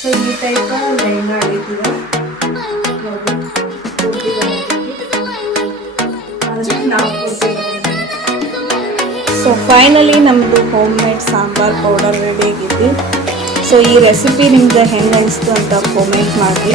So ಈ type lehenga ಆಗಿದ್ದೀರ so finally ನಮ್ಮದು home made sambar powder ready ಆಗಿದ್ದು. ಸೊ ಈ ರೆಸಿಪಿ ನಿಮ್ಗೆ ಹೆಂಗೆ ಅನಿಸ್ತು ಅಂತ ಕಾಮೆಂಟ್ ಮಾಡಿ.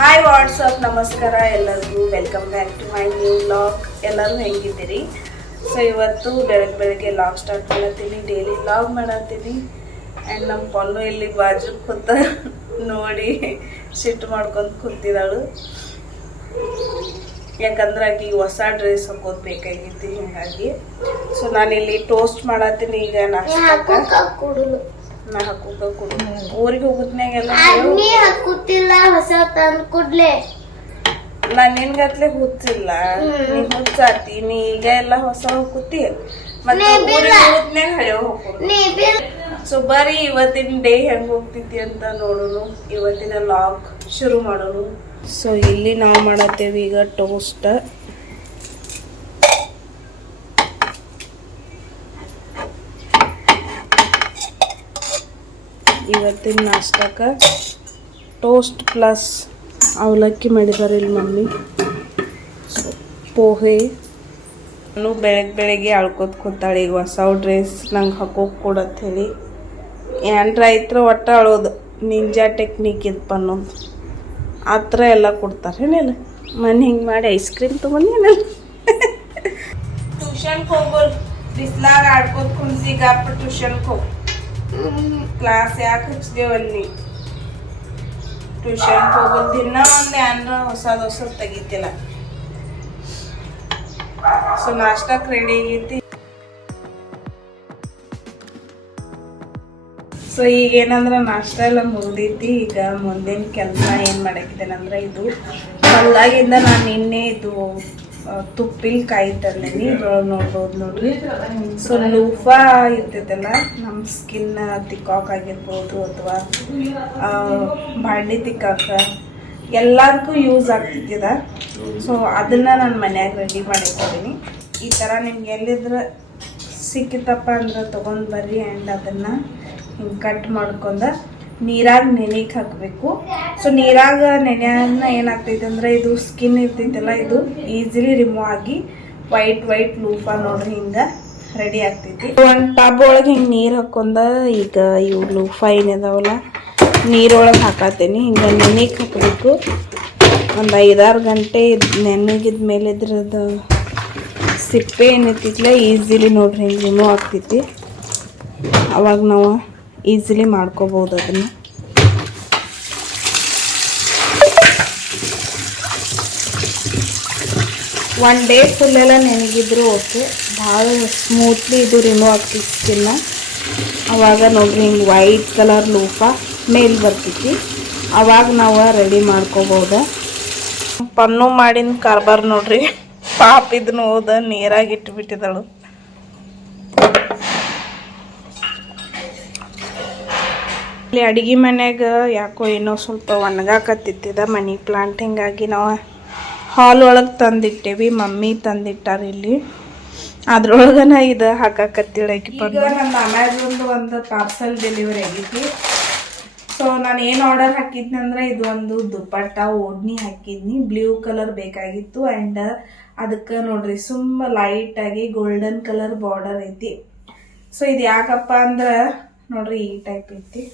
ಹಾಯ್ ವಾಟ್ಸಪ್, ನಮಸ್ಕಾರ ಎಲ್ಲರಿಗೂ. Welcome back to my new vlog. ಎಲ್ಲರೂ ಹೆಂಗಿದ್ದೀರಿ? ಸೊ ಇವತ್ತು ಬೆಳಗ್ಗೆ ವ್ಲಾಗ್ ಸ್ಟಾರ್ಟ್ ಮಾಡತ್ತೀನಿ. ಡೈಲಿ ವ್ಲಾಗ್ ಮಾಡತ್ತೀನಿ. ಆ್ಯಂಡ್ ನಮ್ಮ ಪೊನ್ನು ಇಲ್ಲಿ ಬಾಜು ಕೂತ ನೋಡಿ ಸಿಟ್ಟು ಮಾಡ್ಕೊಂಡು ಕೂತಿದ್ದಾಳು. ಯಾಕಂದ್ರೆ ಆಕೆ ಹೊಸ ಡ್ರೆಸ್ ಹಾಕೋದು ಬೇಕಾಗಿತ್ತು, ಹೀಗಾಗಿ. ಸೊ ನಾನಿಲ್ಲಿ ಟೋಸ್ಟ್ ಮಾಡತ್ತೀನಿ. ಈಗ ನಾಷ್ಟ ನಾ ಹಾಕೋಕ ಕೊಡು. ಊರಿಗೆ ಹೋಗುದ್ನಾಗೆಲ್ಲ ಹೊಸ ತಂದು ಕೊಡ್ಲೆ. ನಾನು ನಿನ್ಗತ್ಲೆ ಹುಚ್ಚಿಲ್ಲ, ನೀ ಹುಚ್ಚಾತಿ. ನೀ ಈಗ ಎಲ್ಲ ಹೊಸ ಹೋಗುತ್ತಿ, ಮತ್ತೆ ಊರಿಗೆ ಹೋಗುದ್ನಾಗ ಹಳೆ ಹೋಗ್ಕೊಡು. ಸೊ ಬರೀ ಇವತ್ತಿನ ಡೇ ಹೆಂಗ್ ಹೋಗ್ತಿದ್ದಿ ಅಂತ ನೋಡೋಣ. ಇವತ್ತಿನ ಲಾಗ್ ಶುರು ಮಾಡೋಣ. ಸೊ ಇಲ್ಲಿ ನಾವು ಮಾಡತ್ತೇವೆ ಈಗ ಟೋಸ್ಟ್. ಇವತ್ತಿನ ನಾಷ್ಟಕ್ಕೆ ಟೋಸ್ಟ್ ಪ್ಲಸ್ ಅವಲಕ್ಕಿ ಮಾಡಿದ್ದಾರೆ ಇಲ್ಲಿ ಮಮ್ಮಿ. ಸೊ ಪೋಹೆ. ನಾನು ಬೆಳಗ್ಗೆ ಅಳ್ಕೋತ ಕೂತಾಳೆ. ಈಗ ಹೊಸ ಡ್ರೆಸ್ ನಂಗೆ ಹಾಕೋಕೆ ಕೊಡತ್ತೆ ಹೇಳಿ. ಏನ್ರ ಐತ್ರ ಒಟ್ಟು ಅಳೋದು ನಿಂಜಾ ಟೆಕ್ನಿಕ್ ಇದಪ್ಪ ಅನ್ನೋದು. ಆ ಥರ ಎಲ್ಲ ಕೊಡ್ತಾರೆ ಏನಿಲ್ಲ. ಮನೆ ಹಿಂಗೆ ಮಾಡಿ ಐಸ್ ಕ್ರೀಮ್ ತೊಗೊಂಡೇನಲ್ಲ. ಟ್ಯೂಷನ್ಗೆ ಹೋಗೋಲ್ ಬಿಸ್ಲಾಗ ಆಡ್ಕೋತ ಕುಂತೀಗ ಟ್ಯೂಷನ್ಗೆ ಹೋಗಿ ಕ್ಲಾಸ್ ಯಾಕೆ ಹಚ್ದೇವಲ್ಲಿ. ಟ್ಯೂಷನ್ಗೆ ಹೋಗೋದು ದಿನ ಒಂದು ಏನ್ರ ಹೊಸದು ತೆಗಿತಿಲ್ಲ. ಸೊ ನಾಷ್ಟಕ್ಕೆ ರೆಡಿ ಆಗೈತಿ. ಸೊ ಈಗ ಏನಂದ್ರೆ ನಾಷ್ಟ ಎಲ್ಲ ಮುಗ್ದೈತಿ. ಈಗ ಮುಂದಿನ ಕೆಲಸ ಏನು ಮಾಡಾಕಿದ್ದೇನಂದ್ರೆ, ಇದು ಹೊಲ್ದಾಗಿಂದ ನಾನು ನಿನ್ನೆ ಇದು ತುಪ್ಪಿಲ್ ಕಾಯಿ ತಂದೀನಿ. ಇದ್ರೊಳಗೆ ನೋಡ್ಬೋದು ನೋಡ್ರಿ. ಸೊ ಲೂಫಾ ಇರ್ತೈತಲ್ಲ, ನಮ್ಮ ಸ್ಕಿನ್ ತಿಕ್ಕಾಗಿರ್ಬೋದು ಅಥವಾ ಬಾಂಡಿ ತಿಕ್ಕಾಕ ಎಲ್ಲದಕ್ಕೂ ಯೂಸ್ ಆಗ್ತಿದ್ದ. ಸೊ ಅದನ್ನು ನಾನು ಮನ್ಯಾಗ ರೆಡಿ ಮಾಡಿಕೊಡ್ತೀನಿ. ಈ ಥರ ನಿಮ್ಗೆ ಎಲ್ಲಿದ್ರೆ ಸಿಕ್ಕಿತಪ್ಪ ಅಂದ್ರೆ ತೊಗೊಂಡು ಬರ್ರಿ. ಆ್ಯಂಡ್ ಅದನ್ನು ಹಿಂಗೆ ಕಟ್ ಮಾಡ್ಕೊಂಡು ನೀರಾಗ ನೆನೆಗೆ ಹಾಕಬೇಕು. ಸೊ ನೀರಾಗ ನೆನೆಯನ್ನ ಏನಾಗ್ತೈತೆ ಅಂದ್ರೆ, ಇದು ಸ್ಕಿನ್ ಇರ್ತೈತಲ್ಲ, ಇದು ಈಸಿಲಿ ರಿಮೂವ್ ಆಗಿ ವೈಟ್ ಲೂಫಾ ನೋಡ್ರಿ ಹಿಂಗೆ ರೆಡಿ ಆಗ್ತೈತಿ. ಒಂದು ಟಬ್ ಒಳಗೆ ಹಿಂಗೆ ನೀರು ಹಾಕೊಂಡ ಈಗ ಇವು ಲೂಫಾ ಏನಿದಾವಲ್ಲ ನೀರೊಳಗೆ ಹಾಕತ್ತೀನಿ. ಹಿಂಗೆ ನೆನೆಗೆ ಹಾಕಬೇಕು. ಒಂದು 5-6 ಗಂಟೆ ನೆನೆಗಿದ ಮೇಲೆ ಇದ್ರದ್ದು ಸಿಪ್ಪೆ ಏನಿರ್ತೈತಿಲ್ಲ ಈಸಿಲಿ ನೋಡ್ರಿ ಹಿಂಗೆ ರಿಮೂವ್ ಆಗ್ತೈತಿ. ಅವಾಗ ನಾವು ಈಸಿಲಿ ಮಾಡ್ಕೋಬಹುದು ಅದನ್ನು. ಒನ್ ಡೇ ಫುಲ್ಲೆಲ್ಲ ನೆನಗಿದ್ರು ಓಕೆ, ಭಾಳ ಸ್ಮೂತ್ಲಿ ಇದು ರಿಮೂವ್ ಆಗ್ತೈತಿ ಸ್ಕಿನ್ನ. ಅವಾಗ ನೋಡ್ರಿ ಹಿಂಗೆ ವೈಟ್ ಕಲರ್ ಲೂಫಾ ಮೇಲೆ ಬರ್ತೈತಿ. ಅವಾಗ ನಾವು ರೆಡಿ ಮಾಡ್ಕೋಬಹುದು. ಪನ್ನು ಮಾಡಿನ ಕಾರ್ಬಾರ್ ನೋಡ್ರಿ. ಪಾಪ ಇದನ್ನ ಹೋದ ನೀರಾಗಿ ಇಟ್ಟುಬಿಟ್ಟಿದಳು. ಇಲ್ಲಿ ಅಡುಗೆ ಮನ್ಯಾಗ ಯಾಕೋ ಏನೋ ಸ್ವಲ್ಪ ಒಣಗಾಕತ್ತಿದ್ದ ಮನಿ ಪ್ಲಾಂಟ್. ಹಿಂಗಾಗಿ ನಾವು ಹಾಲ್ ಒಳಗೆ ತಂದಿಟ್ಟೇವಿ. ಮಮ್ಮಿ ತಂದಿಟ್ಟಾರ ಇಲ್ಲಿ. ಅದ್ರೊಳಗನ ಇದು ಹಾಕಾಕತ್ತಿಳಕಿ. ಈಗ ನನ್ನ ಅಮೆಝಾನ್ದು ಒಂದು ಪಾರ್ಸಲ್ ಡೆಲಿವರಿ ಆಗೈತಿ. ಸೊ ನಾನು ಏನು ಆರ್ಡರ್ ಹಾಕಿದ್ನಿ ಅಂದ್ರೆ, ಇದು ಒಂದು ದುಪ್ಪಟ್ಟ ಓಡ್ನಿ ಹಾಕಿದ್ನಿ. ಬ್ಲೂ ಕಲರ್ ಬೇಕಾಗಿತ್ತು. ಆ್ಯಂಡ್ ಅದಕ್ಕೆ ನೋಡ್ರಿ ಲೈಟಾಗಿ ಗೋಲ್ಡನ್ ಕಲರ್ ಬಾರ್ಡರ್ ಐತಿ. ಸೊ ಇದು ಯಾಕಪ್ಪ ಅಂದ್ರೆ ನೋಡ್ರಿ ಈ ಟೈಪ್ ಐತಿ.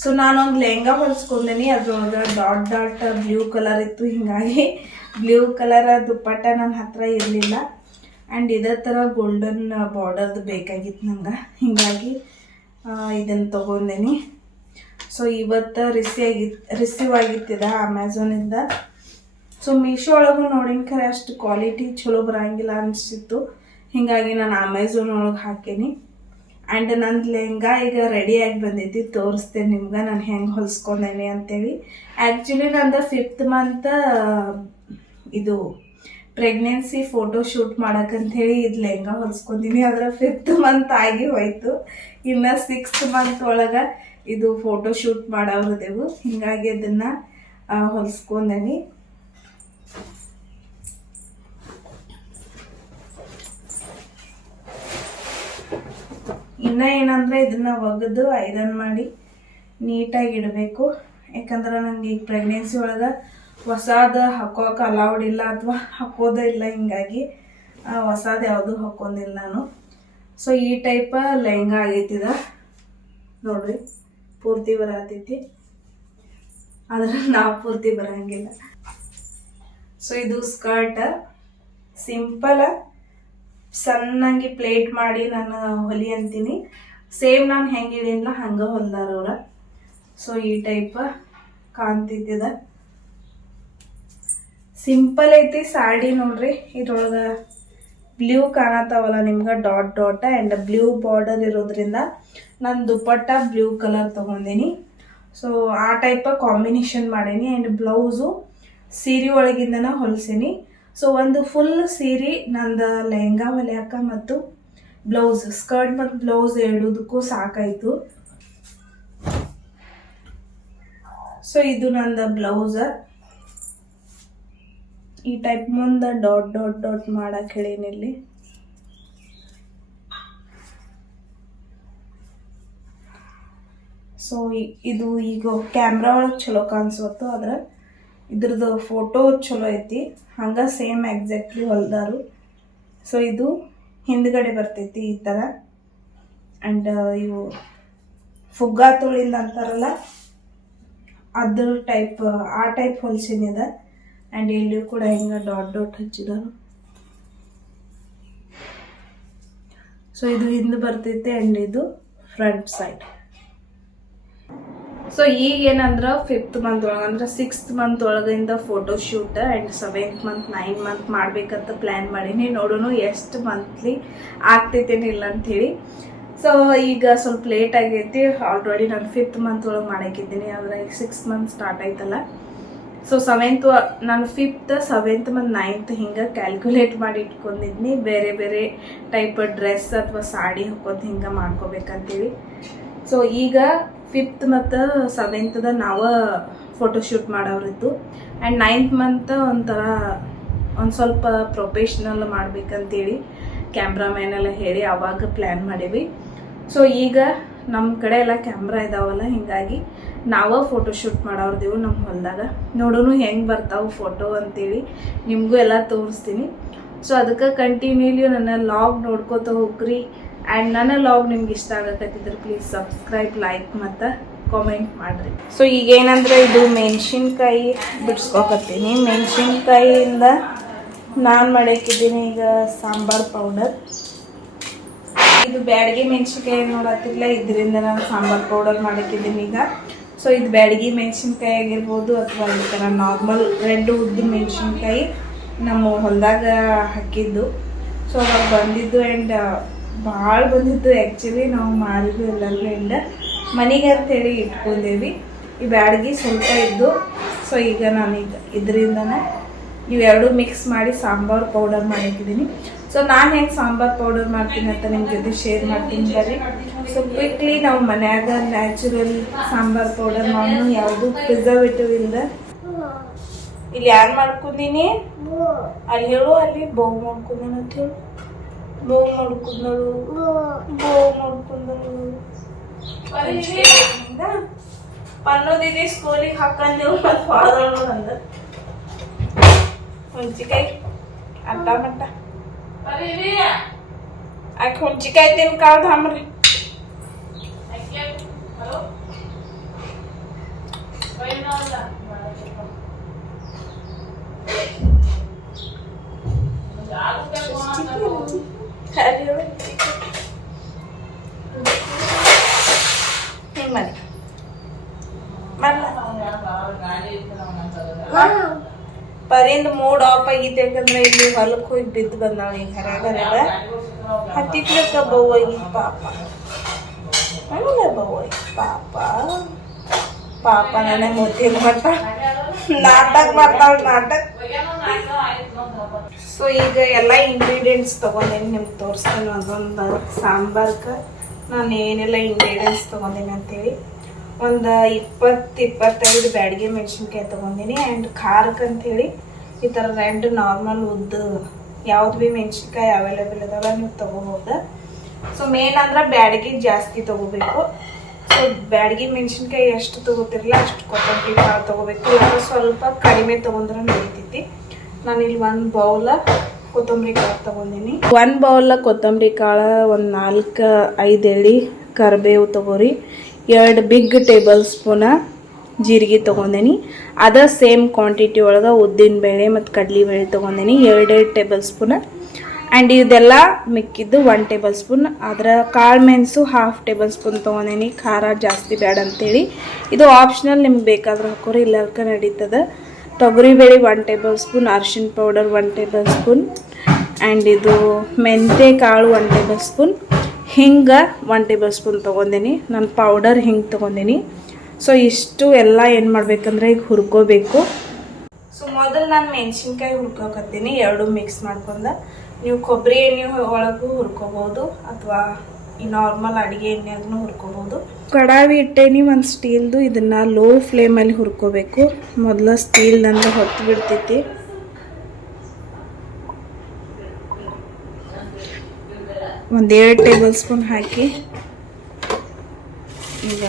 ಸೊ ನಾನೊಂದು ಲೆಹಂಗಾ ಹೊಲ್ಸ್ಕೊಂಡೇನಿ. ಅದ್ರೊಳಗೆ ಡಾಟ್ ಬ್ಲೂ ಕಲರ್ ಇತ್ತು. ಹಿಂಗಾಗಿ ಬ್ಲೂ ಕಲರ್ ದುಪ್ಪಟ್ಟ ನನ್ನ ಹತ್ರ ಇರಲಿಲ್ಲ. ಆ್ಯಂಡ್ ಇದೇ ಥರ ಗೋಲ್ಡನ್ ಬಾರ್ಡರ್ದು ಬೇಕಾಗಿತ್ತು ನಂಗೆ. ಹಿಂಗಾಗಿ ಇದನ್ನು ತೊಗೊಂಡೇನಿ. ಸೊ ಇವತ್ತು ರಿಸೀವ್ ಆಗಿತ್ತಿದ ಅಮೆಝಾನಿಂದ. ಸೊ ಮೀಶೋ ಒಳಗೂ ನೋಡಿನ ಖರೆ ಅಷ್ಟು ಕ್ವಾಲಿಟಿ ಚಲೋ ಬರಂಗಿಲ್ಲ ಅನಿಸಿತ್ತು. ಹಿಂಗಾಗಿ ನಾನು ಅಮೆಝಾನ್ ಒಳಗೆ ಹಾಕೇನಿ. ಆ್ಯಂಡ್ ನಂದು ಲೆಹಂಗಾ ಈಗ ರೆಡಿಯಾಗಿ ಬಂದೈತಿ. ತೋರಿಸ್ತೇನೆ ನಿಮ್ಗೆ ನಾನು ಹೆಂಗೆ ಹೊಲ್ಸ್ಕೊಂಡೇನಿ ಅಂತೇಳಿ. ಆ್ಯಕ್ಚುಲಿ ನಂದು 5th ಮಂತ್ ಇದು ಪ್ರೆಗ್ನೆನ್ಸಿ ಫೋಟೋ ಶೂಟ್ ಮಾಡಕ್ಕಂತ ಹೇಳಿ ಇದು ಲೆಹಂಗಾ ಹೊಲ್ಸ್ಕೊಂಡಿನಿ. ಅದರ 5th ಮಂತ್ ಆಗಿ ಹೋಯ್ತು. ಇನ್ನು 6th ಮಂತ್ ಒಳಗೆ ಇದು ಫೋಟೋ ಶೂಟ್ ಮಾಡವ್ರದೆವು. ಹಿಂಗಾಗಿ ಅದನ್ನ ಹೊಲ್ಸ್ಕೊಂಡೇನಿ. ಇನ್ನ ಏನಂದ್ರೆ ಇದನ್ನ ಒಗೆದು ಐರನ್ ಮಾಡಿ ನೀಟಾಗಿ ಇಡಬೇಕು. ಯಾಕಂದ್ರೆ ನಂಗೆ ಈಗ ಪ್ರೆಗ್ನೆನ್ಸಿ ಒಳಗೆ ಹೊಸಾದ ಹಾಕೋಕೆ ಅಲೌಡ್ ಇಲ್ಲ ಅಥವಾ ಹಾಕೋದೇ ಇಲ್ಲ. ಹಿಂಗಾಗಿ ಹೊಸಾದ ಯಾವುದು ಹಾಕೊಂಡಿಲ್ಲ ನಾನು. ಸೊ ಈ ಟೈಪ್ ಲೆಹಂಗಾ ಆಗೈತಿದ ನೋಡ್ರಿ. ಪೂರ್ತಿ ಬರತೈತಿ, ಆದ್ರೆ ನಾವು ಪೂರ್ತಿ ಬರಂಗಿಲ್ಲ. ಸೊ ಇದು ಸ್ಕರ್ಟ್ ಸಿಂಪಲ್ ಸಣ್ಣಂಗಿ ಪ್ಲೇಟ್ ಮಾಡಿ ನಾನು ಹೊಲಿ ಅಂತೀನಿ. ಸೇಮ್ ನಾನು ಹೆಂಗೆ ಹೇಳಿಲ್ಲ ಹಂಗೆ ಹೊಲ್ದಾರ ಅವ್ರ. ಸೊ ಈ ಟೈಪ್ ಕಾಣ್ತಿದ್ದ ಸಿಂಪಲ್ ಐತಿ ಸಾಡಿ ನೋಡ್ರಿ. ಇದ್ರೊಳಗೆ ಬ್ಲೂ ಕಾಣತಾವಲ್ಲ ನಿಮ್ಗೆ, dot dot and blue border ಇರೋದ್ರಿಂದ ನಾನು ದುಪ್ಪಟ್ಟ ಬ್ಲೂ ಕಲರ್ ತಗೊಂಡಿನಿ. ಸೊ ಆ ಟೈಪ್ ಕಾಂಬಿನೇಷನ್ ಮಾಡೀನಿ. ಆ್ಯಂಡ್ ಬ್ಲೌಸು ಸೀರೆ ಒಳಗಿಂದನ ಹೊಲ್ಸೀನಿ. ಸೊ ಒಂದು ಫುಲ್ ಸೀರೆ ನಂದು ಲೆಹಂಗಾ ಹೊಲಿಯಾಕ ಮತ್ತು ಬ್ಲೌಸ್, ಸ್ಕರ್ಟ್ ಮತ್ತು ಬ್ಲೌಸ್ ಎರಡೂದಕ್ಕೂ ಸಾಕಾಯ್ತು. ಸೊ ಇದು ನಂದು ಬ್ಲೌಸ್. ಈ ಟೈಪ್ ಮುಂದೆ ಡಾಟ್ ಡಾಟ್ ಡಾಟ್ ಮಾಡಕ್ ಹೇಳೀನಿಲ್ಲಿ. ಸೊ ಇದು ಈಗ ಕ್ಯಾಮ್ರಾ ಒಳಗೆ ಚಲೋ ಕಾಣಿಸ್ವತ್ತು, ಆದ್ರೆ ಇದ್ರದ್ದು ಫೋಟೋ ಚಲೋ ಐತಿ. ಹಂಗ ಸೇಮ್ ಎಕ್ಸಾಕ್ಟ್ಲಿ ಹೊಲ್ದಾರು. ಸೊ ಇದು ಹಿಂದ್ಗಡೆ ಬರ್ತೈತಿ ಈ ಥರ. ಆ್ಯಂಡ್ ಇವು ಫುಗ್ಗಾ ತುಳಿಂದ ಅಂತಾರಲ್ಲ ಅದ್ರ ಟೈಪ್, ಆ ಟೈಪ್ ಹೊಲ್ಸಿನಿದ. ಆ್ಯಂಡ್ ಇಲ್ಲಿ ಕೂಡ ಹಿಂಗೆ ಡಾಟ್ ಡಾಟ್ ಹಚ್ಚಿದಾರು. ಸೊ ಇದು ಹಿಂದೆ ಬರ್ತೈತೆ ಆ್ಯಂಡ್ ಇದು ಫ್ರಂಟ್ ಸೈಡ್. ಸೊ ಈಗ ಏನಂದ್ರೆ 5th ಮಂತ್ ಒಳಗೆ ಅಂದ್ರೆ 6th ಮಂತ್ ಒಳಗಿಂದ photo shoot and 7th month 9th month ಮಾಡ್ಬೇಕಂತ ಪ್ಲ್ಯಾನ್ ಮಾಡೀನಿ. ನೋಡೋಣ ಎಷ್ಟು ಮಂತ್ಲಿ ಆಗ್ತೈತೇನಿಲ್ಲ ಅಂಥೇಳಿ. ಸೊ ಈಗ ಸ್ವಲ್ಪ ಲೇಟ್ ಆಗೈತಿ. ಆಲ್ರೆಡಿ ನಾನು 5th ಮಂತ್ ಒಳಗೆ ಮಾಡಾಕಿದ್ದೀನಿ. ಆದರೆ ಈಗ 6th ಮಂತ್ ಸ್ಟಾರ್ಟ್ ಆಯ್ತಲ್ಲ. ಸೊ 7th ನಾನು 5th 7th ಮತ್ತು 9th ಹಿಂಗೆ ಕ್ಯಾಲ್ಕುಲೇಟ್ ಮಾಡಿ ಇಟ್ಕೊಂಡಿದ್ನಿ. ಬೇರೆ ಬೇರೆ ಟೈಪ್ ಡ್ರೆಸ್ ಅಥವಾ ಸಾಡಿ ಹಾಕೋದು ಹಿಂಗೆ ಮಾಡ್ಕೋಬೇಕಂತೇಳಿ. ಸೊ ಈಗ 5th ಮತ್ತು 7th ನಾವು ಫೋಟೋಶೂಟ್ ಮಾಡೋರಿದ್ದು. ಆ್ಯಂಡ್ 9th ಮಂತ್ ಒಂಥರ ಒಂದು ಸ್ವಲ್ಪ ಪ್ರೊಫೆಷ್ನಲ್ ಮಾಡ್ಬೇಕಂತೇಳಿ ಕ್ಯಾಮ್ರಾಮ್ಯಾನ್ ಎಲ್ಲ ಹೇಳಿ ಅವಾಗ ಪ್ಲ್ಯಾನ್ ಮಾಡೀವಿ. ಸೊ ಈಗ ನಮ್ಮ ಕಡೆ ಎಲ್ಲ ಕ್ಯಾಮ್ರಾ ಇದಾವಲ್ಲ, ಹಿಂಗಾಗಿ ನಾವು ಫೋಟೋಶೂಟ್ ಮಾಡೋರ್ದೇವು ನಮ್ಮ ಹೊಲದಾಗ. ನೋಡೋಣ ಹೆಂಗೆ ಬರ್ತಾವೆ ಫೋಟೋ ಅಂತೇಳಿ ನಿಮಗೂ ಎಲ್ಲ ತೋರಿಸ್ತೀನಿ. ಸೊ ಅದಕ್ಕೆ ಕಂಟಿನ್ಯೂಲಿ ನನ್ನ ಲಾಗ್ ನೋಡ್ಕೋತ ಹೋಗ್ರಿ. ಆ್ಯಂಡ್ ನನ್ನ ಲಾಗ್ ನಿಮ್ಗೆ ಇಷ್ಟ ಆಗಕತ್ತಿದ್ರೆ ಪ್ಲೀಸ್ ಸಬ್ಸ್ಕ್ರೈಬ್, ಲೈಕ್ ಮತ್ತು ಕಾಮೆಂಟ್ ಮಾಡಿರಿ. ಸೊ ಈಗೇನಂದ್ರೆ ಇದು ಮೆಣಸಿನ್ಕಾಯಿ ಬಿಡಿಸ್ಕೊಕತ್ತೀನಿ. ಮೆಣಸಿನ್ಕಾಯಿಯಿಂದ ನಾನು ಮಾಡಾಕಿದ್ದೀನಿ ಈಗ ಸಾಂಬಾರ್ ಪೌಡರ್. ಇದು ಬ್ಯಾಡಗಿ ಮೆಣಸಿನ್ಕಾಯಿ ನೋಡತ್ತಿಲ್ಲ, ಇದರಿಂದ ನಾನು ಸಾಂಬಾರ್ ಪೌಡರ್ ಮಾಡಾಕಿದ್ದೀನಿ ಈಗ. ಸೊ ಇದು ಬ್ಯಾಡಗಿ ಮೆಣಸಿನ್ಕಾಯಿ ಆಗಿರ್ಬೋದು ಅಥವಾ ಈ ಥರ ನಾರ್ಮಲ್ ರೆಡ್ ಉದ್ದ ಮೆಣಸಿನ್ಕಾಯಿ ನಮ್ಮ ಹೊಲದಾಗ ಹಾಕಿದ್ದು. ಸೊ ಅವಾಗ ಬಂದಿದ್ದು ಆ್ಯಂಡ್ ಭಾಳ ಬಂದಿದ್ದು. ಆ್ಯಕ್ಚುಲಿ ನಾವು ಮಾರಿದ್ವಿ ಎಲ್ಲರಿಗೂ ಇಲ್ಲ, ಮನೆಗೆ ಅಂತೇಳಿ ಇಟ್ಕೊಂಡೇವಿ. ಈ ಬ್ಯಾಡಗಿ ಸ್ವಲ್ಪ ಇದ್ದು. ಸೊ ಈಗ ನಾನೀಗ ಇದರಿಂದನೇ ಇವೆರಡು ಮಿಕ್ಸ್ ಮಾಡಿ ಸಾಂಬಾರು ಪೌಡರ್ ಮಾಡಿಟ್ಟಿದ್ದೀನಿ. ಸೊ ನಾನು ಹೆಂಗೆ ಸಾಂಬಾರು ಪೌಡರ್ ಮಾಡ್ತೀನಿ ಅಂತ ನಿಮ್ಮ ಜೊತೆ ಶೇರ್ ಮಾಡ್ತೀನಿ ಬರ್ರಿ. ಸೊ ಕ್ವಿಕ್ಲಿ ನಾವು ಮನ್ಯಾಗ ನ್ಯಾಚುರಲ್ ಸಾಂಬಾರು ಪೌಡರ್ ನಾನು ಯಾವುದು ಪ್ರಿಸರ್ವೇಟಿವ್ ಇಲ್ದ. ಇಲ್ಲಿ ಯಾರು ಮಾಡ್ಕೊಂಡೀನಿ ಅಲ್ಲಿ ಹೇಳು, ಅಲ್ಲಿ ಬೋವ್ ಮಾಡ್ಕೊಂಡೇನ ಅಂತ ಹೇಳು. ಬೋವ್ ಮಾಡ್ಕೊಂಡಳು, ಬೋವ್ ಮಾಡ್ಕೊಂಡಳು. ಪನ್ನೋದಿದೆ ಸ್ಕೂಲಿಗೆ ಹಾಕಂದೇವು ಮತ್ತು ಹೊಡೆದಳು ಅಂದ ಹುಂಚಿಕಾಯಿ ಅಟ್ಟ ಮಟ್ಟ. ಆಕೆ ಹುಂಚಿಕಾಯಿ ತಿನ್ಕಾಳ್ದ ಹಮ್ರಿ. ಹಿಂಗೆ ಮಾಡಿ ಪರಿಂದ ಮೂಡ್ ಆಫ್ ಆಗೈತೆ. ಯಾಕಂದ್ರೆ ಇಲ್ಲಿ ಹೊಲಕ್ಕೆ ಹೋಗಿ ಬಿದ್ದು ಬಂದಾಳ. ಈಗ ಹೊರಗಡೆದ ಹತ್ತಿಟ್ಲಕ್ಕ ಬವ್ವಾಗಿ ಪಾಪ ಅಲ್ಲ ಬವ್ವಾಗಿ ಪಾಪ ಪಾಪ ನನಗೆ ಮುತ್ತಿನ ಮಟ್ಟ ನಾಟಕ ಮಾಡ್ತಾಳ ನಾಟಕ. ಸೊ ಈಗ ಎಲ್ಲ ಇಂಗ್ರೀಡಿಯೆಂಟ್ಸ್ ತೊಗೊಂಡೇನಿ, ನಿಮ್ಗೆ ತೋರಿಸ್ತೇನೆ ಒಂದೊಂದು ಸಾಂಬಾರ್ಗೆ ನಾನು ಏನೆಲ್ಲ ಇಂಗ್ರೀಡಿಯೆಂಟ್ಸ್ ತೊಗೊಂಡೇನಿ ಅಂತೇಳಿ. ಒಂದು 20-25 ಬ್ಯಾಡಗಿ ಮೆಣಸಿನ್ಕಾಯಿ ತೊಗೊಂಡೀನಿ. ಆ್ಯಂಡ್ ಖಾರಕ್ಕೆ ಅಂಥೇಳಿ ಈ ಥರ ರೆಡ್ ನಾರ್ಮಲ್ ಉದ್ದು ಯಾವ್ದು ಭೀ ಮೆಣಸಿನ್ಕಾಯಿ ಅವೈಲೇಬಲ್ ಇದಾವಲ್ಲ ನೀವು ತೊಗೋಬೋದು. ಸೊ ಮೇನ್ ಅಂದ್ರೆ ಬ್ಯಾಡಗಿ ಜಾಸ್ತಿ ತೊಗೋಬೇಕು. ಸೊ ಬ್ಯಾಡಗಿ ಮೆಣಸಿನ್ಕಾಯಿ ಎಷ್ಟು ತೊಗೋತಿರಲ್ಲ ಅಷ್ಟು ಕೊತ್ತಂಬರಿ ಕಾಳು ತೊಗೋಬೇಕು, ಇಲ್ಲ ಸ್ವಲ್ಪ ಕಡಿಮೆ ತೊಗೊಂಡ್ರೆ ನಡೀತೈತಿ. ನಾನಿಲ್ಲಿ 1 ಬೌಲ ಕೊತ್ತಂಬರಿ ಕಾಳು ತೊಗೊಂಡಿನಿ. 1 ಬೌಲ ಕೊತ್ತಂಬರಿ ಕಾಳು, ಒಂದು 4-5 ಎಳೆ ಕರಿಬೇವು ತೊಗೋರಿ, 2 ಬಿಗ್ ಟೇಬಲ್ ಸ್ಪೂನ ಜೀರಿಗೆ ತೊಗೊಂಡೇನಿ. ಅದ ಸೇಮ್ ಕ್ವಾಂಟಿಟಿ ಒಳಗೆ ಉದ್ದಿನಬೇಳೆ ಮತ್ತು ಕಡಲೆಬೇಳೆ ತೊಗೊಂಡೇನಿ 2 ಟೇಬಲ್ ಸ್ಪೂನ. ಆ್ಯಂಡ್ ಇದೆಲ್ಲ ಮಿಕ್ಕಿದ್ದು 1 ಟೇಬಲ್ ಸ್ಪೂನ್. ಅದರ ಕಾಳು ಮೆಣಸು 1/2 ಟೇಬಲ್ ಸ್ಪೂನ್ ತೊಗೊಂಡೇನಿ, ಖಾರ ಜಾಸ್ತಿ ಬೇಡ ಅಂತೇಳಿ. ಇದು ಆಪ್ಷನಲ್, ನಿಮ್ಗೆ ಬೇಕಾದ್ರೆ ಹಾಕೋರಿ, ಇಲ್ಲರ್ಕ ನಡೀತದೆ. ತೊಗರಿಬೇಳೆ 1 ಟೇಬಲ್ ಸ್ಪೂನ್, ಅರಿಶಿನ ಪೌಡರ್ 1 ಟೇಬಲ್ ಸ್ಪೂನ್, ಆ್ಯಂಡ್ ಇದು ಮೆಂತ್ಯ ಕಾಳು 1 ಟೇಬಲ್ ಸ್ಪೂನ್, ಹಿಂಗೆ 1 ಟೇಬಲ್ ಸ್ಪೂನ್ ತೊಗೊಂಡೇನಿ. ನಾನು ಪೌಡರ್ ಹಿಂಗೆ ತೊಗೊಂಡೇನಿ. ಸೊ ಇಷ್ಟು ಎಲ್ಲ ಏನು ಮಾಡಬೇಕಂದ್ರೆ ಈಗ ಹುರ್ಕೋಬೇಕು. ಸೊ ಮೊದಲು ನಾನು ಮೆಣಸಿನ್ಕಾಯಿ ಹುರ್ಕೋಕತ್ತೀನಿ, 2 ಮಿಕ್ಸ್ ಮಾಡ್ಕೊಂಡು. ನೀವು ಕೊಬ್ಬರಿ ಎಣ್ಣೆ ಒಳಗೂ ಹುರ್ಕೋಬೋದು ಅಥವಾ ಈ ನಾರ್ಮಲ್ ಅಡುಗೆ ಎಣ್ಣೆ ಅದನ್ನು ಹುರ್ಕೋಬೋದು. ಕಡಾಯಿ ಇಟ್ಟೇನಿ ಒಂದು ಸ್ಟೀಲ್ದು, ಇದನ್ನು ಲೋ ಫ್ಲೇಮಲ್ಲಿ ಹುರ್ಕೋಬೇಕು. ಮೊದಲು ಸ್ಟೀಲ್ದಂದ್ರೆ ಹೊತ್ತು ಬಿಡ್ತೈತಿ. ಒಂದು 2 ಟೇಬಲ್ ಸ್ಪೂನ್ ಹಾಕಿ ಈಗ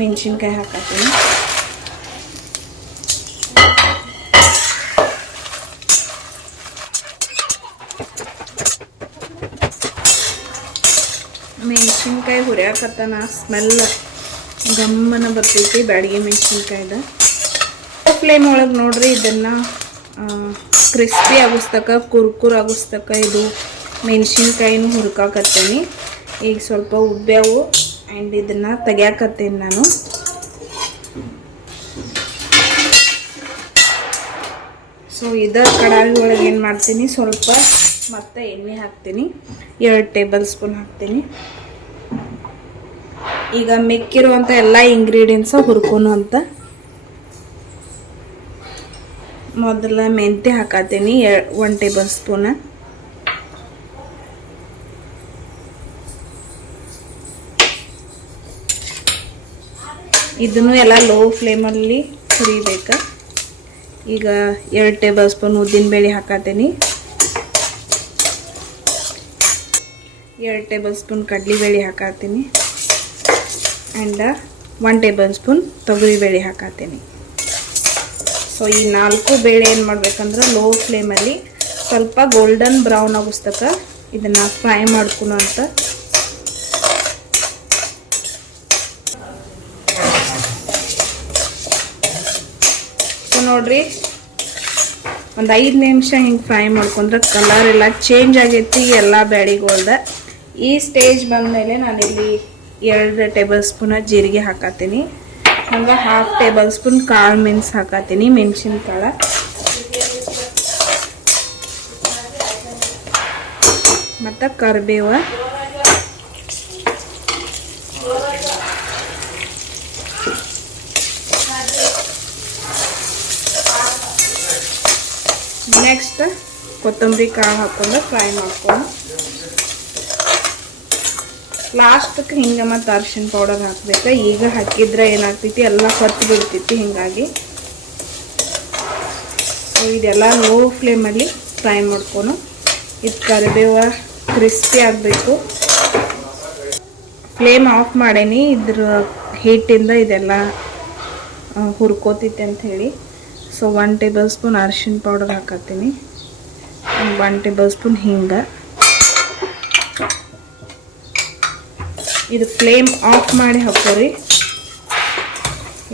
ಮೆಣಸಿನ್ಕಾಯಿ ಹಾಕತ್ತೀನಿ. ಮೆಣಸಿನ್ಕಾಯಿ ಹುರಿಯಾಕತ್ತಾನ ಸ್ಮೆಲ್ ಗಮ್ಮನ ಬರ್ತೈತಿ ಬ್ಯಾಡಗಿ ಮೆಣಸಿನ್ಕಾಯ್ದು. ಫ್ಲೇಮ್ ಒಳಗೆ ನೋಡ್ರಿ, ಇದನ್ನು ಕ್ರಿಸ್ಪಿ ಆಗಿಸ್ತಕ ಕುರ್ಕುರ್ ಆಗಿಸ್ತಕ ಇದು ಮೆಣಸಿನ್ಕಾಯಿನೂ ಹುರ್ಕಾಕತ್ತೇನಿ. ಈಗ ಸ್ವಲ್ಪ ಉಬ್ಬ್ಯಾವು ಆ್ಯಂಡ್ ಇದನ್ನು ತೆಗ್ಯಾಕತ್ತೇನಿ ನಾನು. ಸೊ ಇದರ ಕಡಾಯಿ ಒಳಗೆ ಏನು ಮಾಡ್ತೀನಿ, ಸ್ವಲ್ಪ ಮತ್ತೆ ಎಣ್ಣೆ ಹಾಕ್ತೀನಿ, 2 ಟೇಬಲ್ ಸ್ಪೂನ್ ಹಾಕ್ತೀನಿ. ಈಗ ಮಿಕ್ಕಿರುವಂಥ ಎಲ್ಲ ಇಂಗ್ರೀಡಿಯೆಂಟ್ಸ ಹುರ್ಕೊನು ಅಂತ. ಮೊದಲ ಮೆಂತ್ಯ ಹಾಕತ್ತೀನಿ 1 ಟೇಬಲ್ ಸ್ಪೂನ್. ಇದನ್ನು ಎಲ್ಲ ಲೋ ಫ್ಲೇಮಲ್ಲಿ ಹುರಿಬೇಕು. ಈಗ 2 ಟೇಬಲ್ ಸ್ಪೂನ್ ಉದ್ದಿನಬೇಳೆ ಹಾಕತ್ತೀನಿ, 2 ಟೇಬಲ್ ಸ್ಪೂನ್ ಕಡಲೆಬೇಳೆ ಹಾಕತ್ತೀನಿ, ಆ್ಯಂಡ್ 1 ಟೇಬಲ್ ಸ್ಪೂನ್ ತೊಗರಿಬೇಳೆ ಹಾಕತ್ತೀನಿ. ಸೊ ಈ 4 ಬೇಳೆ ಏನು ಮಾಡ್ಬೇಕಂದ್ರೆ ಲೋ ಫ್ಲೇಮಲ್ಲಿ ಸ್ವಲ್ಪ ಗೋಲ್ಡನ್ ಬ್ರೌನ್ ಆಗಿಸ್ತಕ ಇದನ್ನು ಫ್ರೈ ಮಾಡ್ಕೊಳೋ ಅಂತ. ಸೊ ನೋಡ್ರಿ, ಒಂದು 5 ನಿಮಿಷ ಹಿಂಗೆ ಫ್ರೈ ಮಾಡ್ಕೊಂಡ್ರೆ ಕಲರ್ ಎಲ್ಲ ಚೇಂಜ್ ಆಗೈತಿ ಎಲ್ಲ ಬ್ಯಾಡಿಗಳ್ದ. ಈ ಸ್ಟೇಜ್ ಬಂದಮೇಲೆ ನಾನಿಲ್ಲಿ 2 ಟೇಬಲ್ ಸ್ಪೂನ ಜೀರಿಗೆ ಹಾಕತ್ತೀನಿ, ಹಂಗೆ 1/2 ಟೇಬಲ್ ಸ್ಪೂನ್ ಕಾಳು ಮೆಣಸು ಹಾಕತ್ತೀನಿ, ಮೆಣಸಿನ ಕಾಳು. ಮತ್ತು ಕರಿಬೇವು, ನೆಕ್ಸ್ಟ್ ಕೊತ್ತಂಬರಿ ಕಾಳು ಹಾಕ್ಕೊಂಡು ಫ್ರೈ ಮಾಡ್ಕೊಂಡು ಲಾಸ್ಟಕ್ಕೆ ಹಿಂಗೆ ಮತ್ತು ಅರಿಶಿನ ಪೌಡರ್ ಹಾಕ್ಬೇಕು. ಈಗ ಹಾಕಿದ್ರೆ ಏನಾಗ್ತೈತಿ ಎಲ್ಲ ಹೊತ್ತು ಬಿಡ್ತೈತಿ, ಹಿಂಗಾಗಿ ಇದೆಲ್ಲ ಲೋ ಫ್ಲೇಮಲ್ಲಿ ಫ್ರೈ ಮಾಡ್ಕೊಂಡು ಇದು ಕರಿಬೇವು ಕ್ರಿಸ್ಪಿ ಆಗಬೇಕು. ಫ್ಲೇಮ್ ಆಫ್ ಮಾಡೇನಿ, ಇದ್ರ ಹೀಟಿಂದ ಇದೆಲ್ಲ ಹುರ್ಕೋತೈತಿ ಅಂಥೇಳಿ. ಸೊ 1 ಟೇಬಲ್ ಸ್ಪೂನ್ ಅರಿಶಿನ ಪೌಡರ್ ಹಾಕತ್ತೀನಿ, 1 ಟೇಬಲ್ ಸ್ಪೂನ್ ಹಿಂಗೆ. ಇದು ಫ್ಲೇಮ್ ಆಫ್ ಮಾಡಿ ಹಾಕೋರಿ,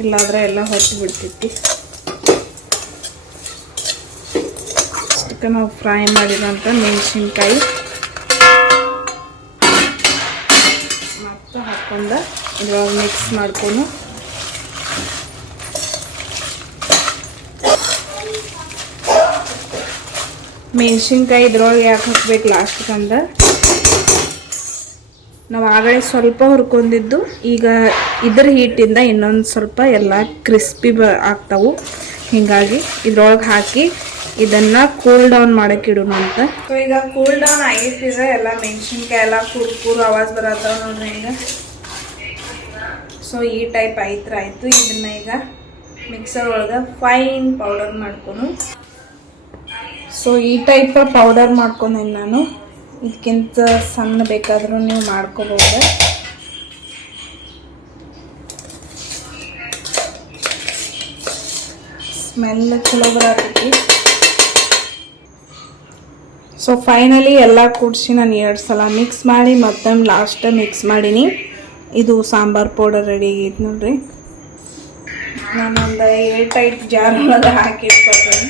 ಇಲ್ಲಾಂದ್ರೆ ಎಲ್ಲ ಹೊತ್ತು ಬಿಡ್ತೈತಿ. ಅಷ್ಟಕ್ಕೆ ನಾವು ಫ್ರೈ ಮಾಡಿರೋಂಥ ಮೆಣಸಿನ್ಕಾಯಿ ಮತ್ತು ಹಾಕ್ಕೊಂಡು ಇದ್ರೊಳಗೆ ಮಿಕ್ಸ್ ಮಾಡ್ಕೊಂಡು ಮೆಣಸಿನ್ಕಾಯಿ ಇದ್ರೊಳಗೆ ಯಾಕೆ ಹಾಕ್ಬೇಕು ಲಾಸ್ಟ್ಗಂದ್ರೆ, ನಾವು ಆಗಲೇ ಸ್ವಲ್ಪ ಹುರ್ಕೊಂಡಿದ್ದು ಈಗ ಇದ್ರ ಹೀಟಿಂದ ಇನ್ನೊಂದು ಸ್ವಲ್ಪ ಎಲ್ಲ ಕ್ರಿಸ್ಪಿ ಆಗ್ತಾವು. ಹೀಗಾಗಿ ಇದ್ರೊಳಗೆ ಹಾಕಿ ಇದನ್ನು ಕೂಲ್ ಡೌನ್ ಮಾಡಕ್ಕೆ ಇಡೋಣ ಅಂತ. ಸೊ ಈಗ ಕೂಲ್ ಡೌನ್ ಆಗಿಟ್ಟಿದ್ರೆ ಎಲ್ಲ ಮೆಣಸಿನ್ಕಾಯಿ ಎಲ್ಲ ಕುರ್ಕುರು ಆವಾಜ್ ಬರತ್ತವ ನೋಡ್ರಿ ಈಗ. ಸೊ ಈ ಟೈಪ್ ಆಯ್ತು. ಇದನ್ನ ಈಗ ಮಿಕ್ಸರ್ ಒಳಗೆ ಫೈನ್ ಪೌಡರ್ ಮಾಡ್ಕೊಂಡು, ಸೊ ಈ ಟೈಪ್ ಪೌಡರ್ ಮಾಡ್ಕೊಂಡೇನಿ ನಾನು. ಇದಕ್ಕಿಂತ ಸಣ್ಣ ಬೇಕಾದ್ರೂ ನೀವು ಮಾಡ್ಕೋಬಹುದು. ಸ್ಮೆಲ್ ಚಲೋ ಬರತೈತಿ. ಸೊ ಫೈನಲಿ ಎಲ್ಲ ಕೂಡಿಸಿ ನಾನು 2 ಸಲ ಮಿಕ್ಸ್ ಮಾಡಿ ಮತ್ತೊಮ್ಮೆ ಲಾಸ್ಟ್ ಮಿಕ್ಸ್ ಮಾಡೀನಿ. ಇದು ಸಾಂಬಾರ್ ಪೌಡರ್ ರೆಡಿ ಆಗೈತೆ ನೋಡ್ರಿ. ನಾನೊಂದು ಏರ್ಟೈಟ್ ಜಾರ್ ಒಳಗೆ ಹಾಕಿಟ್ಕೊತೀನಿ,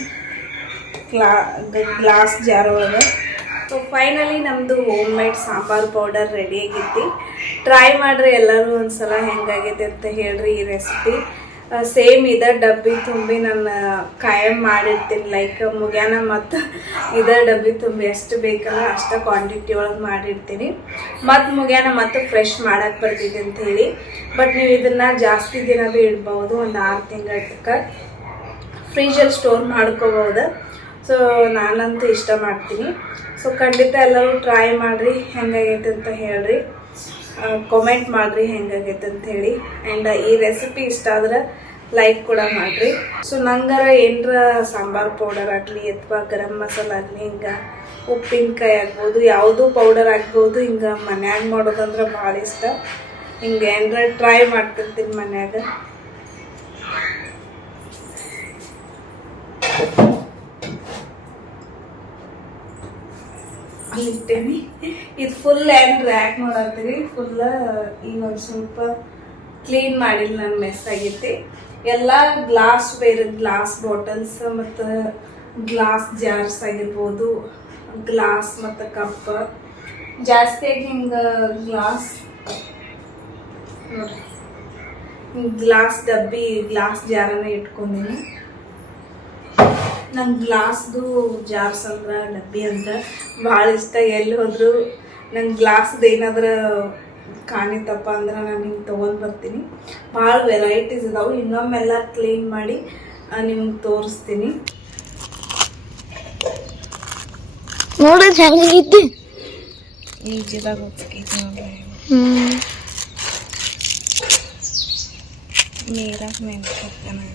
ಗ್ಲಾಸ್ ಜಾರ್ ಒಳಗೆ. ಸೊ ಫೈನಲಿ ನಮ್ಮದು home made sambar powder ready ಆಗೈತಿ. ಟ್ರೈ ಮಾಡಿರಿ ಎಲ್ಲರೂ ಒಂದ್ಸಲ ಹೆಂಗಾಗೈತೆ ಅಂತ ಹೇಳ್ರಿ. ಈ ರೆಸಿಪಿ ಸೇಮ್ ಇದ ಡಬ್ಬಿ ತುಂಬಿ ನಾನು ಕಾಯಂ ಮಾಡಿರ್ತೀನಿ. ಲೈಕ್ ಮುಗ್ಯಾನ ಮತ್ತು ಇದ ಡಬ್ಬಿ ತುಂಬಿ ಎಷ್ಟು ಬೇಕಲ್ಲ ಅಷ್ಟು ಕ್ವಾಂಟಿಟಿ ಒಳಗೆ ಮಾಡಿರ್ತೀನಿ. ಮತ್ತು ಮುಗ್ಯಾನ ಮತ್ತು ಫ್ರೆಶ್ ಮಾಡಕ್ಕೆ ಬರ್ತಿದೆ ಅಂತ ಹೇಳಿ. ಬಟ್ ನೀವು ಇದನ್ನು ಜಾಸ್ತಿ ದಿನ ಭೀ ಇಡ್ಬೋದು, ಒಂದು 6 ತಿಂಗಳ ತನಕ ಫ್ರೀಜಲ್ಲಿ ಸ್ಟೋರ್ ಮಾಡ್ಕೋಬೋದು. ಸೊ ನಾನಂತೂ ಇಷ್ಟ ಮಾಡ್ತೀನಿ. ಸೊ ಖಂಡಿತ ಎಲ್ಲರೂ ಟ್ರೈ ಮಾಡಿರಿ, ಹೆಂಗಾಗೈತೆ ಅಂತ ಹೇಳ್ರಿ. ಕಾಮೆಂಟ್ ಮಾಡಿರಿ ಹೆಂಗಾಗೈತೆ ಅಂತ ಹೇಳಿ. ಆ್ಯಂಡ್ ಈ ರೆಸಿಪಿ ಇಷ್ಟ ಆದ್ರೆ ಲೈಕ್ ಕೂಡ ಮಾಡಿರಿ. ಸೊ ನಂಗಾರ ಏನರ ಸಾಂಬಾರ್ ಪೌಡರ್ ಆಗಲಿ ಅಥವಾ ಗರಂ ಮಸಾಲ ಆಗಲಿ, ಹಿಂಗೆ ಉಪ್ಪಿನಕಾಯಿ ಆಗ್ಬೋದು, ಯಾವುದೂ ಪೌಡರ್ ಆಗ್ಬೋದು, ಹಿಂಗೆ ಮನ್ಯಾಗ ಮಾಡೋದಂದ್ರೆ ಭಾಳ ಇಷ್ಟ. ಹಿಂಗೆ ಏನರ ಟ್ರೈ ಮಾಡ್ತಿರ್ತೀನಿ ಮನ್ಯಾಗ. ಇಟ್ಟೇನಿ. ಇದು ಫುಲ್ ಏನು ರ್ಯಾಕ್ ನೋಡತ್ತೀರಿ, ಫುಲ್ ಈಗ ಒಂದು ಸ್ವಲ್ಪ ಕ್ಲೀನ್ ಮಾಡಿಲ್ಲ, ನಾನು ಮೆಸ್ ಆಗೈತಿ. ಎಲ್ಲ ಗ್ಲಾಸ್ ಬೇರೆ ಗ್ಲಾಸ್ ಬಾಟಲ್ಸ್ ಮತ್ತು ಗ್ಲಾಸ್ ಜಾರ್ಸ್ ಆಗಿರ್ಬೋದು, ಗ್ಲಾಸ್ ಮತ್ತು ಕಪ್. ಜಾಸ್ತಿಯಾಗಿ ಹಿಂಗೆ ಗ್ಲಾಸ್ ನೋಡ್ರಿ, ಗ್ಲಾಸ್ ಡಬ್ಬಿ ಗ್ಲಾಸ್ ಜಾರನ್ನ ಇಟ್ಕೊಂಡೀನಿ. ನಂಗೆ ಗ್ಲಾಸ್ದು ಜಾರ್ಸ್ ಅಂದ್ರೆ ಡಬ್ಬಿ ಅಂದ್ರೆ ಭಾಳ ಇಷ್ಟ. ಎಲ್ಲಿ ಹೋದ್ರು ನಂಗೆ ಗ್ಲಾಸ್ದು ಏನಾದ್ರೂ ಕಾಣಿತಪ್ಪ ಅಂದ್ರೆ ನಾನು ಹಿಂಗೆ ತೊಗೊಂಡು ಬರ್ತೀನಿ. ಭಾಳ ವೆರೈಟೀಸ್ ಇದಾವೆ. ಇನ್ನೊಮ್ಮೆಲ್ಲ ಕ್ಲೀನ್ ಮಾಡಿ ನಿಮ್ಗೆ ತೋರಿಸ್ತೀನಿ. ನೋಡಿದ್ರೆ ಹೆಂಗಾಗಿತ್ತು ಈಜಿದಾಗ ಹೋಗ್ತೈತಿ ನೋಡ್ರಿ. ನೀರಾಗ ನೆನ್ಸ್ಕೊತಾನೆ.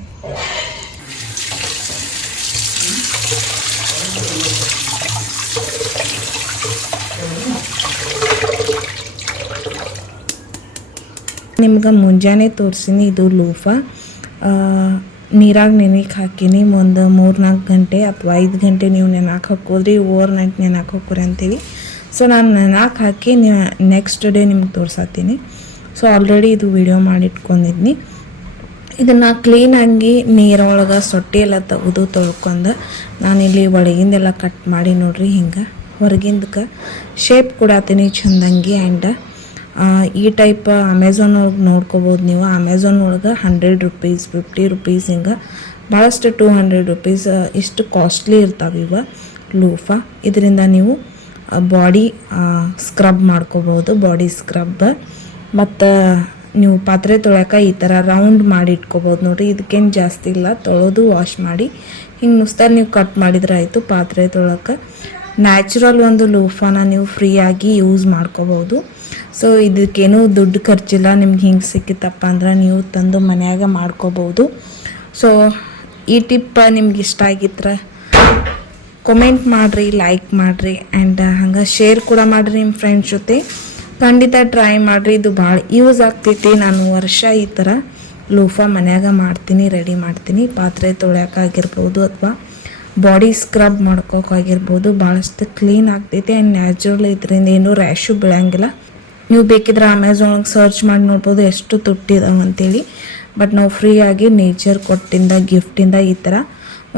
ನಿಮ್ಗೆ ಮುಂಜಾನೆ ತೋರಿಸಿನಿ. ಇದು ಲೂಫಾ ನೀರಾಗ ನೆನೆಗೆ ಹಾಕೀನಿ. ಒಂದು 3-4 ಗಂಟೆ ಅಥವಾ 5 ಗಂಟೆ ನೀವು ನೆನಾಕ್ ಹಾಕೋದ್ರಿ, ಓವರ್ ನೈಟ್ ನೆನಾಕ್ ಹಾಕೋರಿ ಅಂತೀವಿ. ಸೊ ನಾನು ನೆನಾಕ್ ಹಾಕಿ ನೆಕ್ಸ್ಟ್ ಡೇ ನಿಮ್ಗೆ ತೋರ್ಸತ್ತೀನಿ. ಸೊ ಆಲ್ರೆಡಿ ಇದು ವಿಡಿಯೋ ಮಾಡಿಟ್ಕೊಂಡಿದ್ನಿ. ಇದನ್ನು ಕ್ಲೀನಾಗಿ ನೀರೊಳಗೆ ಸೊಟ್ಟಿ ಎಲ್ಲ ತೆಗೆದು ತೊಳ್ಕೊಂಡು ನಾನಿಲ್ಲಿ ಒಳಗಿಂದೆಲ್ಲ ಕಟ್ ಮಾಡಿ ನೋಡ್ರಿ. ಹಿಂಗೆ ಹೊರಗಿಂದಕ್ಕೆ ಶೇಪ್ ಕೊಡತ್ತೀನಿ ಚೆಂದಂಗಿ. ಆ್ಯಂಡ್ ಈ ಟೈಪ್ ಅಮೆಝಾನ್ ಒಳಗೆ ನೋಡ್ಕೋಬೋದು ನೀವು. ಅಮೆಝಾನ್ ಒಳಗೆ 100 ರೂಪೀಸ್, 50 ರೂಪೀಸ್, ಹಿಂಗೆ ಭಾಳಷ್ಟು 200 ರೂಪೀಸ್ ಇಷ್ಟು ಕಾಸ್ಟ್ಲಿ ಇರ್ತಾವೆ ಇವ ಲೂಫಾ. ಇದರಿಂದ ನೀವು ಬಾಡಿ ಸ್ಕ್ರಬ್ ಮಾಡ್ಕೋಬೋದು, ಬಾಡಿ ಸ್ಕ್ರಬ್. ಮತ್ತು ನೀವು ಪಾತ್ರೆ ತೊಳ್ಯಾಕ ಈ ಥರ ರೌಂಡ್ ಮಾಡಿ ಇಟ್ಕೋಬೋದು ನೋಡಿರಿ. ಇದಕ್ಕೇನು ಜಾಸ್ತಿ ಇಲ್ಲ, ತೊಳೆದು ವಾಶ್ ಮಾಡಿ ಹಿಂಗೆ ನುಸ್ತಾರೆ ನೀವು ಕಟ್ ಮಾಡಿದ್ರೆ ಆಯಿತು. ಪಾತ್ರೆ ತೊಳಕ್ಕೆ ನ್ಯಾಚುರಲ್ ಒಂದು ಲೂಫಾನ ನೀವು ಫ್ರೀಯಾಗಿ ಯೂಸ್ ಮಾಡ್ಕೋಬೋದು. ಸೊ ಇದಕ್ಕೇನೂ ದುಡ್ಡು ಖರ್ಚಿಲ್ಲ. ನಿಮ್ಗೆ ಹಿಂಗೆ ಸಿಕ್ಕಿತ್ತಪ್ಪ ಅಂದ್ರೆ ನೀವು ತಂದು ಮನ್ಯಾಗ ಮಾಡ್ಕೋಬೋದು. ಸೊ ಈ ಟಿಪ್ ನಿಮ್ಗೆ ಇಷ್ಟ ಆಗಿದ್ರೆ ಕಮೆಂಟ್ ಮಾಡಿರಿ, ಲೈಕ್ ಮಾಡಿರಿ, ಆ್ಯಂಡ್ ಹಂಗೆ ಶೇರ್ ಕೂಡ ಮಾಡಿರಿ ನಿಮ್ಮ ಫ್ರೆಂಡ್ಸ್ ಜೊತೆ. ಖಂಡಿತ ಟ್ರೈ ಮಾಡಿರಿ, ಇದು ಭಾಳ ಯೂಸ್ ಆಗ್ತೈತಿ. ನಾನು ವರ್ಷ ಈ ಥರ ಲೂಫಾ ಮನ್ಯಾಗ ಮಾಡ್ತೀನಿ, ರೆಡಿ ಮಾಡ್ತೀನಿ. ಪಾತ್ರೆ ತೊಳ್ಯಾಕಾಗಿರ್ಬೋದು ಅಥವಾ ಬಾಡಿ ಸ್ಕ್ರಬ್ ಮಾಡ್ಕೋಕಾಗಿರ್ಬೋದು. ಭಾಳಷ್ಟು ಕ್ಲೀನ್ ಆಗ್ತೈತಿ ಆ್ಯಂಡ್ ನ್ಯಾಚುರಲ್. ಇದರಿಂದ ಏನೂ ರ್ಯಾಶು ಬೀಳಂಗಿಲ್ಲ. ನೀವು ಬೇಕಿದ್ರೆ ಅಮೆಝಾನ್ಗೆ ಸರ್ಚ್ ಮಾಡಿ ನೋಡ್ಬೋದು ಎಷ್ಟು ತುಟ್ಟಿದಾವೆ ಅಂತೇಳಿ. ಬಟ್ ನಾವು ಫ್ರೀಯಾಗಿ ನೇಚರ್ ಕೊಟ್ಟಿಂದ ಗಿಫ್ಟಿಂದ ಈ ಥರ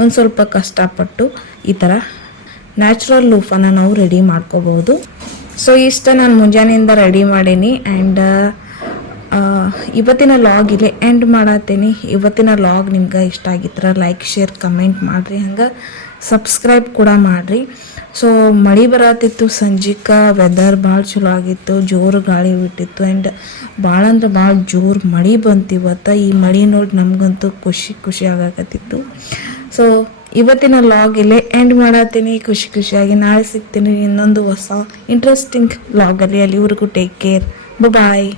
ಒಂದು ಸ್ವಲ್ಪ ಕಷ್ಟಪಟ್ಟು ಈ ಥರ ನ್ಯಾಚುರಲ್ ಲೂಫಾನ ನಾವು ರೆಡಿ ಮಾಡ್ಕೋಬೋದು. ಸೊ ಇಷ್ಟ ನಾನು ಮುಂಜಾನೆಯಿಂದ ರೆಡಿ ಮಾಡೀನಿ. ಆ್ಯಂಡ್ ಇವತ್ತಿನ ಲಾಗ್ ಇಲ್ಲೇ ಎಂಡ್ ಮಾಡತ್ತೀನಿ. ಇವತ್ತಿನ ಲಾಗ್ ನಿಮ್ಗೆ ಇಷ್ಟ ಆಗಿದ್ರೆ ಲೈಕ್, ಶೇರ್, ಕಮೆಂಟ್ ಮಾಡಿರಿ. ಹಂಗೆ ಸಬ್ಸ್ಕ್ರೈಬ್ ಕೂಡ ಮಾಡಿರಿ. ಸೊ ಮಳೆ ಬರತ್ತಿತ್ತು, ಸಂಜಿಕ ವೆದರ್ ಭಾಳ ಚಲೋ ಆಗಿತ್ತು, ಜೋರು ಗಾಳಿ ಬಿಟ್ಟಿತ್ತು. ಆ್ಯಂಡ್ ಭಾಳ ಅಂದ್ರೆ ಭಾಳ ಜೋರು ಮಳೆ ಬಂತು ಇವತ್ತು. ಈ ಮಳೆ ನೋಡಿ ನಮಗಂತೂ ಖುಷಿ ಆಗಕತ್ತಿತ್ತು. ಸೊ ಇವತ್ತಿನ ಲಾಗ್ ಇಲ್ಲೇ ಎಂಡ್ ಮಾಡತ್ತೀನಿ. ಖುಷಿಯಾಗಿ ನಾಳೆ ಸಿಗ್ತೀನಿ ಇನ್ನೊಂದು ಹೊಸ ಇಂಟ್ರೆಸ್ಟಿಂಗ್ ಲಾಗಲ್ಲಿ. ಅಲ್ಲಿವರೆಗೂ ಟೇಕ್ ಕೇರ್, ಬಾಯ್.